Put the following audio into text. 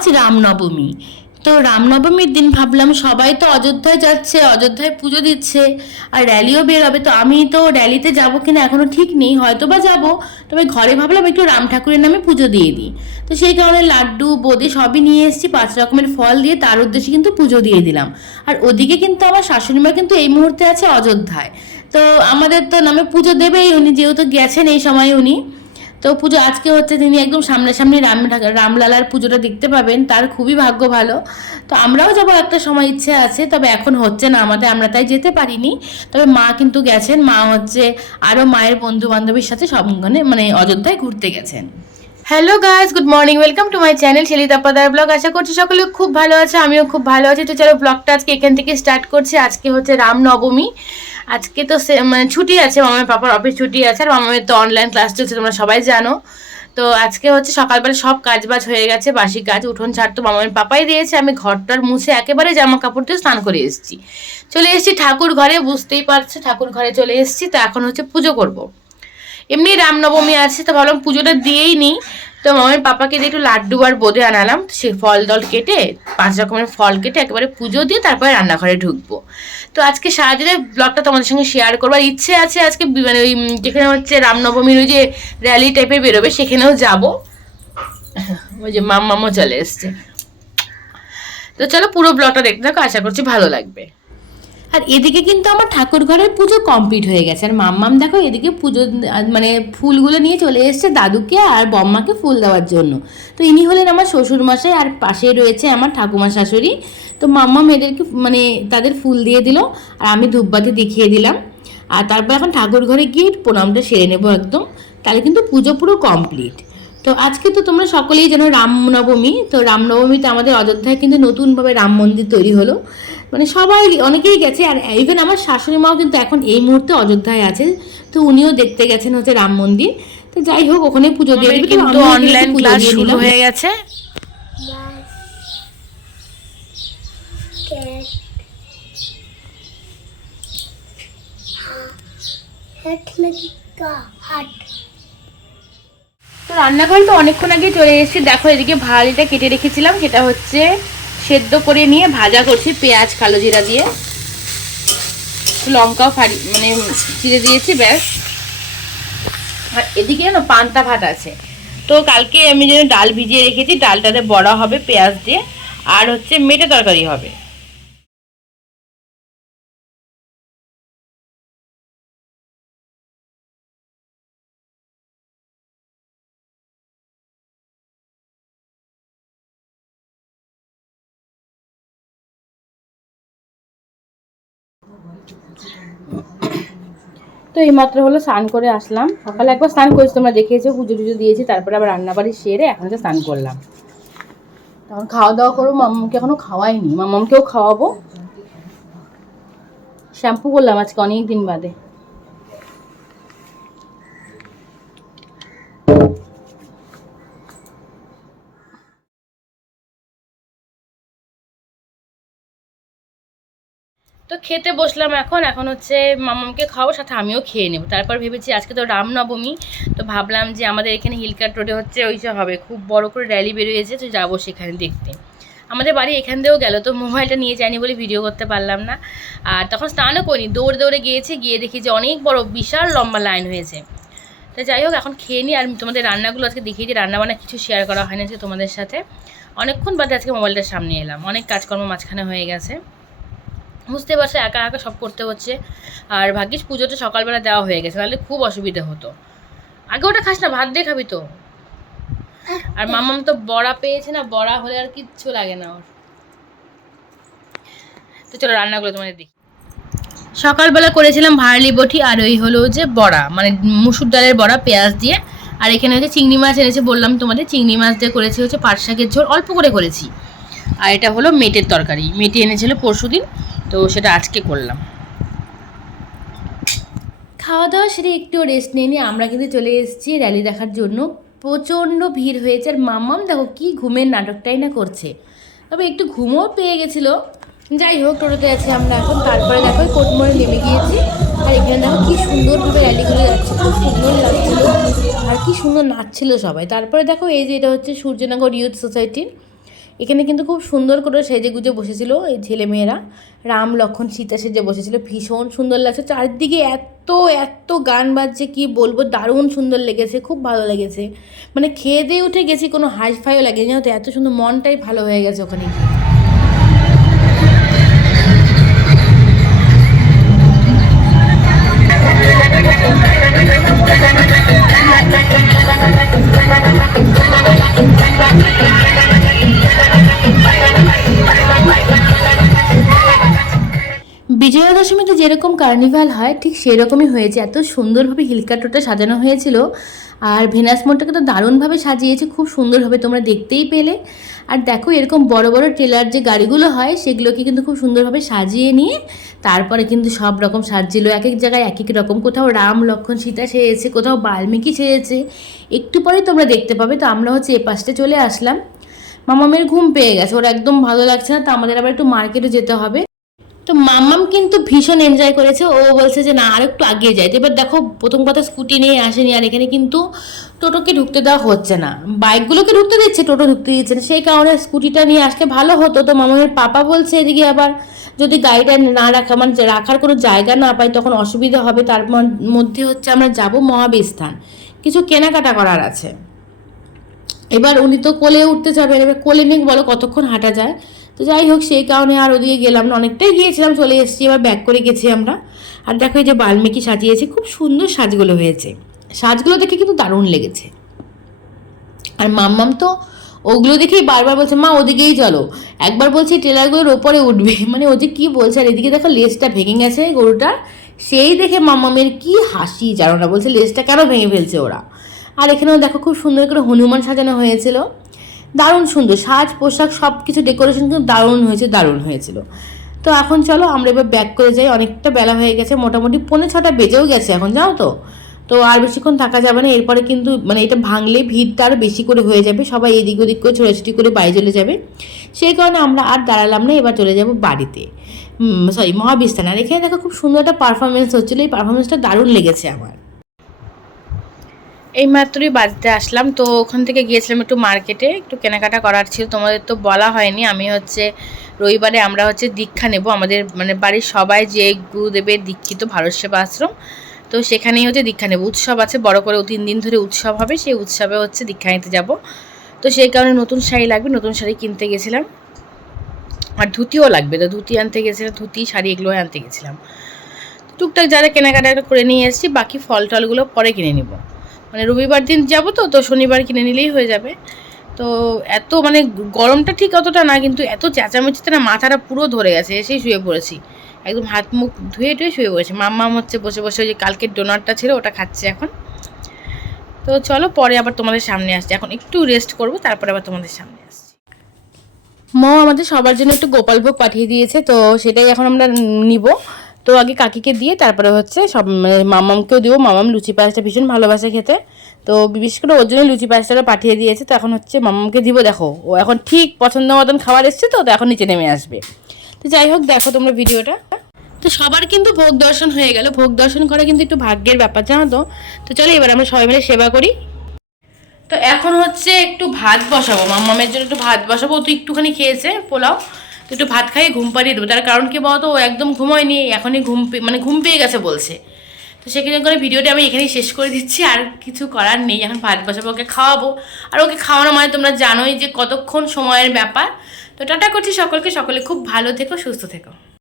আজ রামনবমী। তো রামনবমীর দিন ভাবলাম সবাই তো অযোধ্যায় যাচ্ছে, অযোধ্যায় পুজো দিচ্ছে আর র্যালিও বের হবে। তো আমি তো র্যালিতে যাবো কিনা এখনো ঠিক নেই, হয়তো বা যাবো। তবে ঘরে ভাবলাম একটু রাম ঠাকুরের নামে পুজো দিয়ে দিই। তো সেই কারণে লাড্ডু বোঁদে সবই নিয়ে এসেছি, 5 রকমের ফল দিয়ে তার উদ্দেশ্যে কিন্তু পুজো দিয়ে দিলাম। আর ওদিকে কিন্তু আমার শাশুড়ি মা কিন্তু এই মুহূর্তে আছে অযোধ্যায়। তো আমাদের তো নামে পুজো দেবেই উনি, যেহেতু গেছেন এই সময় উনি। তো পুজো আজকে হচ্ছে, তিনি একদম সামনাসামনি রামলালার পুজোটা দেখতে পাবেন, তার খুবই ভাগ্য ভালো। তো আমরাও যাবো একটা সময়, ইচ্ছে আছে, তবে এখন হচ্ছে না আমাদের, আমরা তাই যেতে পারিনি। তবে মা কিন্তু গেছেন, মা হচ্ছে আরও মায়ের বন্ধু বান্ধবীর সাথে সবখানে মানে অযোধ্যায় ঘুরতে গেছেন। Hello guys, good morning, welcome to my channel Shelita Padar blog. আশা করছি সকলে খুব ভালো আছে, আমিও খুব ভালো আছি। তো চলো ব্লগটা আজকে এখান থেকে স্টার্ট করছি। আজকে হচ্ছে রামনবমী। আজকে তো মানে ছুটি আছে, মামার পাপার অফিস ছুটি আছে, আর মামার তো অনলাইন ক্লাস চলছে, তোমরা সবাই জানো। তো আজকে হচ্ছে সকালবেলা সব কাজ বাজ হয়ে গেছে, বাসি কাজ, উঠোন ছাড় তো মামার পাপাই দিয়েছে। আমি ঘরটার মুছে একেবারে জামা কাপড় দিয়ে স্নান করে এসেছি, চলে এসেছি ঠাকুর ঘরে, বুঝতেই পারছো ঠাকুর ঘরে চলে এসেছি। তো এখন হচ্ছে পুজো করব। এমনি রামনবমী আছে তো ভাবলাম পুজোটা দিয়েই নিই। তো মামার পাপাকে দিয়ে একটু লাড্ডু আর বোঁদে আনালাম, সে ফল দল কেটে 5 রকমের ফল কেটে একেবারে পুজো দিয়ে তারপরে রান্নাঘরে ঢুকবো। তো আজকে সারাদিনের ব্লগটা তোমাদের সঙ্গে শেয়ার করবার ইচ্ছে আছে। আজকে মানে ওই যেখানে হচ্ছে রামনবমীর ওই যে র্যালি টাইপের বেরোবে সেখানেও যাব। ওই যে মাম্মামও চলে এসছে। তো চলো পুরো ব্লগটা দেখতে থাকো, আশা করছি ভালো লাগবে। আর এদিকে কিন্তু আমার ঠাকুর ঘরের পুজো কমপ্লিট হয়ে গেছে, আর মাম্মাম দেখো এদিকে পুজো মানে ফুলগুলো নিয়ে চলে এসছে দাদুকে আর বম্মাকে ফুল দেওয়ার জন্য। তো ইনি হলেন আমার শ্বশুর মশাই, আর পাশে রয়েছে আমার ঠাকুমা শাশুড়ি। তো মাম্মাম এদেরকে মানে তাদের ফুল দিয়ে দিল, আর আমি ধূপবাতি দেখিয়ে দিলাম। আর তারপর এখন ঠাকুর ঘরে গিয়ে প্রণামটা সেরে নেবো একদম, তাহলে কিন্তু পুজো পুরো কমপ্লিট। তো আজকে তো তোমরা সকলেই জানো রামনবমী। তো রামনবমীতে আমাদের অযোধ্যায় কিন্তু নতুনভাবে রাম মন্দির তৈরি হলো, মানে সবাই অনেকেই গেছে, আর ইভেন আমার শাশুড়ি মাও কিন্তু এখন এই মুহূর্তে অযোধ্যায় আছে। তো উনিও দেখতে গেছেন হচ্ছে রাম মন্দির। তো যাই হোক, ওখানে পুজো দিয়ে দিবে। কিন্তু অনলাইন ক্লাস শুরু হয়ে গেছে। তো রান্নাঘরে তো অনেকক্ষণ আগে চলে এসেছি। দেখো এদিকে ভালিটা কেটে রেখেছিলাম, সেটা হচ্ছে সেদ্ধ করে নিয়ে ভাজা করছি পেঁয়াজ কালো জিরা দিয়ে, লঙ্কাও মানে চিড়ে দিয়েছি, ব্যাস। আর এদিকে না পান্তা ভাত আছে। তো কালকে আমি যেন ডাল ভিজিয়ে রেখেছি, ডালটাতে বড়া হবে পেঁয়াজ দিয়ে, আর হচ্ছে মেটে তরকারি হবে। তো এইমাত্র হলো স্নান করে আসলাম, সকালে একবার স্নান করেছি, তোমরা দেখিয়েছো, পুজো টুজো দিয়েছি, তারপরে আবার রান্নাবাড়ি সেরে এখন যে স্নান করলাম। তখন খাওয়া দাওয়া করবো, মাম্মামকে এখনো খাওয়াইনি, মাম্মামকেও খাওয়াবো। শ্যাম্পু করলাম আজকে অনেক দিন বাদে। তো খেতে বসলাম এখন হচ্ছে মামামকে খাওয়াবো, সাথে আমিও খেয়ে নেবো। তারপর ভেবেছি আজকে তো রামনবমী, তো ভাবলাম যে আমাদের এখানে হিলকাট রোডে হচ্ছে ওইসব হবে, খুব বড় করে র্যালি বেরিয়েছে, তো যাবো সেখানে দেখতে। আমাদের বাড়ি এখান দিয়েও গেল, তো মোবাইলটা নিয়ে যাইনি বলে ভিডিও করতে পারলাম না। আর তখন স্নানও করিনি, দৌড়ে দৌড়ে গিয়েছি, গিয়ে দেখি যে অনেক বড় বিশাল লম্বা লাইন হয়েছে। তো যাই হোক এখন খেয়ে নিই। আর তোমাদের রান্নাগুলো আজকে দেখিয়ে দিই, রান্নাবান্না কিছু শেয়ার করা হয়নি আজকে তোমাদের সাথে। অনেকক্ষণ বাদে আজকে মোবাইলটার সামনে এলাম, অনেক কাজকর্ম মাঝখানে হয়ে গেছে, বুঝতে পারছো, একা একা সব করতে হচ্ছে। আর ভাগ্যিস পুজোটা সকালবেলা দেওয়া হয়ে গেছে, তাহলে খুব অসুবিধা হতো। আগে ওটা খাস না, ভাত দিয়ে খাবি তো। আর মামাম তো বড়া পেয়েছে না, বড়া হলে আর কিচ্ছু লাগে না ওর। তো চলো রান্নাগুলো তোমাদের দেখি। সকালবেলা করেছিলাম ভার্লি বটি, আর ওই হলো যে বড়া, মানে মুসুর ডালের বড়া পেঁয়াজ দিয়ে। আর এখানে হচ্ছে চিংড়ি মাছ এনেছে, বললাম তোমাদের চিংড়ি মাছ দিয়ে করেছি হচ্ছে পাট শাকের ঝোল, অল্প করে করেছি। আর এটা হলো মেটের তরকারি, মেটে এনেছিল পরশুদিন, তো সেটা আজকে করলাম। খাওয়া দাওয়া সেরে একটু রেস্ট নিয়ে নিয়ে আমরা কিন্তু চলে এসেছি র্যালি দেখার জন্য। প্রচণ্ড ভিড় হয়েছে, আর মাম্মাম দেখো কি ঘুমের নাটকটাই না করছে, তবে একটু ঘুমও পেয়ে গেছিলো। যাই হোক, টোটোতে আছি আমরা এখন। তারপরে দেখো কোটমোড়ে নেমে গিয়েছি, আর এখানে দেখো কি সুন্দরভাবে র্যালিগুলো যাচ্ছে, খুব সুন্দর লাগছিলো, আর কি সুন্দর নাচছিল সবাই। তারপরে দেখো এই যে এটা হচ্ছে সূর্যনগর ইউথ সোসাইটির, এখানে কিন্তু খুব সুন্দর করে সেজে গুজে বসেছিল এই ছেলেমেয়েরা, রাম লক্ষ্মণ সীতা সেজে বসেছিল, ভীষণ সুন্দর লাগছে। চারদিকে এত এত গান বাজছে কি বলবো, দারুণ সুন্দর লেগেছে, খুব ভালো লেগেছে। মানে খেয়ে দিয়ে উঠে গেছি, কোনো হাই ফাইও লাগেনি, জানো তো, এত সুন্দর, মনটাই ভালো হয়ে গেছে ওখানে গিয়ে। বিজয়া দশমীতে যেরকম কার্নিভাল হয় ঠিক সেরকমই হয়েছে, এত সুন্দরভাবে হিলকাটোটা সাজানো হয়েছিল। আর ভেনাস মোড়টাকে তো দারুণভাবে সাজিয়েছে, খুব সুন্দরভাবে, তোমরা দেখতেই পেলে। আর দেখো এরকম বড় বড় ট্রেলার যে গাড়িগুলো হয় সেগুলোকে কিন্তু খুব সুন্দরভাবে সাজিয়ে নিয়ে তারপরে কিন্তু সব রকম সাজছিল, এক এক জায়গায় এক এক রকম, কোথাও রাম লক্ষ্মণ সীতা সেজেছে, কোথাও বাল্মীকি সেজেছে, একটু পরেই তোমরা দেখতে পাবে। তো আমরা হচ্ছে এ পাশটা চলে আসলাম। মামামের ঘুম পেয়ে গেছে, ওর একদম ভালো লাগছে না, তো আমাদের আবার একটু মার্কেটে যেতে হবে। তো মাম্মাম কিন্তু ভীষণ এনজয় করেছে, ও বলছে যে না আর একটু আগিয়ে যাই। এবার দেখো প্রথম কথা স্কুটি নিয়ে আসেনি, আর এখানে কিন্তু টোটোকে ঢুকতে দেওয়া হচ্ছে না, বাইকগুলোকে ঢুকতে দিচ্ছে, টোটো ঢুকতে দিচ্ছে না, সেই কারণে স্কুটিটা নিয়ে আসলে ভালো হতো। তো মামামের পাপা বলছে এদিকে আবার যদি গাড়িটা না রাখা, মানে রাখার কোনো জায়গা না পাই তখন অসুবিধা হবে। তার মধ্যে হচ্ছে আমরা যাব মহাবিস্থান, কিছু কেনাকাটা করার আছে। এবার উনি তো কোলে উঠতে যাবেন, এবার কোলে নিয়ে বলো কতক্ষণ হাঁটা যায়। তো যাই হোক সেই কারণে আর ওদিকে গেলাম না, অনেকটাই গিয়েছিলাম, চলে এসেছি, এবার ব্যাক করে গেছি আমরা। আর দেখো এই যে বাল্মীকি সাজিয়েছে, খুব সুন্দর সাজগুলো হয়েছে, সাজগুলো দেখে কিন্তু দারুণ লেগেছে। আর মাম্মাম তো ওগুলো দেখেই বারবার বলছে মা ওদিকেই চলো, একবার বলছে ট্রেলারগুলোর ওপরে উঠবে, মানে ও যে কী বলছে। আর এদিকে দেখো লেজটা ভেঙে গেছে গরুটার, সেই দেখে মাম্মামের কি হাসি জানো না, বলছে লেজটা কেন ভেঙে ফেলছে ওরা। আর এখানেও দেখো খুব সুন্দর করে হনুমান সাজানো হয়েছিল, দারুণ সুন্দর সাজ পোশাক সব কিছু ডেকোরেশন কিন্তু দারুণ হয়েছে, দারুণ হয়েছিল। তো এখন চলো আমরা এবার ব্যাক করে যাই, অনেকটা বেলা হয়ে গেছে, মোটামুটি 5:45 বেজেও গেছে এখন, যাও তো। তো আর বেশিক্ষণ থাকা যাবে না, এরপরে কিন্তু মানে এটা ভাঙলে ভিড়টা আরও বেশি করে হয়ে যাবে, সবাই এদিক ওদিক করে ছোটাছুটি করে বাড়ি চলে যাবে। সেই কারণে আমরা আর দাঁড়ালাম না, এবার চলে যাব বাড়িতে, সরি মহাবিস্তান। আর এখানে দেখো খুব সুন্দর একটা পারফরমেন্স হচ্ছিলো, এই পারফরমেন্সটা দারুণ লেগেছে আমার। এই মাত্রই বাড়িতে আসলাম, তো ওখান থেকে গিয়েছিলাম একটু মার্কেটে, একটু কেনাকাটা করার ছিল, তোমাদের তো বলা হয়নি। আমি হচ্ছে রবিবারে আমরা হচ্ছে দীক্ষা নেব, আমাদের মানে বাড়ির সবাই যে গুরুদেবের দীক্ষিত ভারত সেবা আশ্রম, তো সেখানেই হচ্ছে দীক্ষা নেব। উৎসব আছে বড় করে, 3 দিন ধরে উৎসব হবে, সেই উৎসবে হচ্ছে দীক্ষা নিতে যাব। তো সেই কারণে নতুন শাড়ি লাগবে, নতুন শাড়ি কিনতে গেছিলাম, আর ধুতিও লাগবে, তো ধুতি আনতে গেছিলাম, ধুতি শাড়ি এগুলো আনতে গেছিলাম। টুকটাক যারা কেনাকাটা করে নিয়ে এসেছি, বাকি ফল টলগুলো পরে কিনে নিব, মানে রবিবার দিন যাব, তো শনিবার কিনে নিলেই হয়ে যাবে। তো এত মানে গরমটা ঠিক অতটা না, কিন্তু এত চেঁচামেচিতে না মাথাটা পুরো ধরে গেছে, এসেই শুয়ে পড়েছি, একদম হাত মুখ ধুয়ে টুয়ে শুয়ে পড়েছি। মাম্মাম হচ্ছে বসে বসে ওই যে কালকের ডোনারটা ছিল ওটা খাচ্ছে এখন। তো চলো পরে আবার তোমাদের সামনে আসছি, এখন একটু রেস্ট করবো, তারপরে আবার তোমাদের সামনে আসছি। মা আমাদের সবার জন্য একটু গোপালভোগ পাঠিয়ে দিয়েছে, তো সেটাই এখন আমরা নিব। তো আগে কাকিকে দিয়ে তারপরে হচ্ছে সব মামামকেও দিব, মামাম লুচি পায়েসটা ভীষণ ভালোবাসে খেতে, তো বিশেষ করে ওর জন্য লুচি পায়েসটা পাঠিয়ে দিয়েছে। তো এখন হচ্ছে মামামকে দিব, দেখো ও এখন ঠিক পছন্দ মতন খাবার এসছে, তো এখন নিচে নেমে আসবে। তো যাই হোক দেখো তোমরা ভিডিওটা। তো সবার কিন্তু ভোগ দর্শন হয়ে গেল, ভোগ দর্শন করা কিন্তু একটু ভাগ্যের ব্যাপার জানো তো। তো চলো এবার আমরা সবাই মিলে সেবা করি। তো এখন হচ্ছে একটু ভাত বসাবো, মাম্মামের জন্য একটু ভাত বসাবো, ও তো একটুখানি খেয়েছে পোলাও, তো একটু ভাত খাইয়ে ঘুম পাড়িয়ে দেবো। তার কারণ কি বলতো, ও একদম ঘুমোয়নি, এখনই মানে ঘুম পেয়ে গেছে বলছে। তো সেখানে করে ভিডিওটা আমি এখানেই শেষ করে দিচ্ছি, আর কিছু করার নেই, এখন ভাত বসাবো, ওকে খাওয়াবো। আর ওকে খাওয়ানো মানে তোমরা জানোই যে কতক্ষণ সময়ের ব্যাপার। তো টাটা করছি সকলকে, সকলে খুব ভালো থেকো, সুস্থ থেকো।